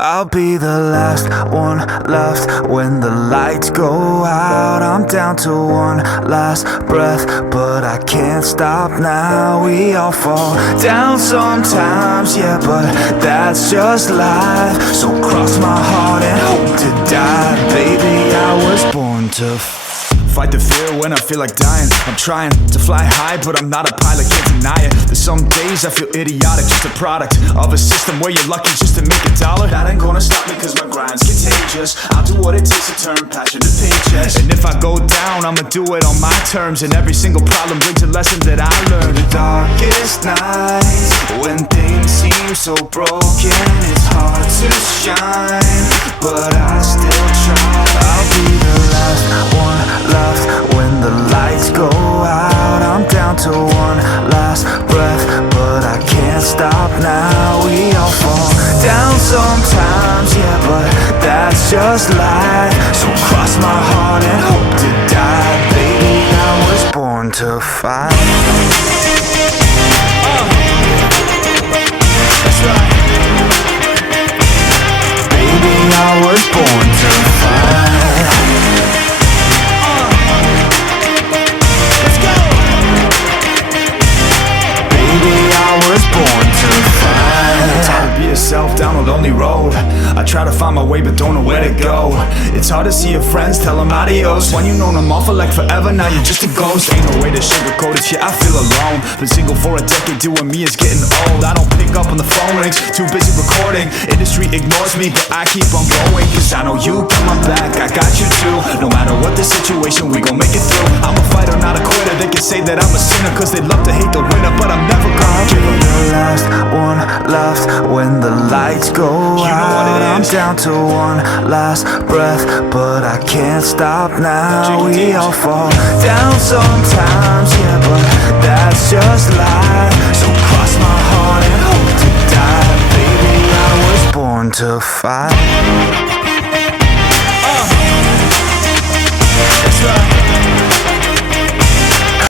I'll be the last one left when the lights go out. I'm down to one last breath, but I can't stop now. We all fall down sometimes, yeah, but that's just life. So cross my heart and hope to die. Baby, I was born to fight the fear when I feel like dying. I'm trying to fly high, but I'm not a pilot, can't deny it. There's some days I feel idiotic, just a product of a system where you're lucky just to make $1. That ain't gonna stop me cause my grind's contagious. I'll do what it takes to turn passion to paychecks. And if I go down, I'ma do it on my terms. And every single problem brings a lesson that I learned. The darkest nights, when things seem so broken, it's hard to shine, but I still try. I'll be the last one left when the lights go out. I'm down to one last breath, but I can't stop now. We all fall down sometimes, yeah, but that's just life. So cross my heart and hope to die. Baby, I was born to fight. That's right. Baby, I was born to fight. Down a lonely road, I try to find my way but don't know where to go. It's hard to see your friends, tell them adios. When you known them all for like forever, now you're just a ghost. Ain't no way to sugarcoat it, yeah, I feel alone. Been single for a decade, doing me is getting old. I don't pick up when the phone rings, too busy recording. Industry ignores me, but I keep on going, cause I know you got my back, I got you too. No matter what the situation, we gon' make it through. I'm a fighter, not a quitter. They can say that I'm a sinner, cause they love to hate the winner, but I'm never gonna give up. The last one left when the lights go out. I'm down to one last breath, but I can't stop now. We all fall down sometimes, yeah, but that's just life. So cross my heart and hope to die. Baby, I was born to fight.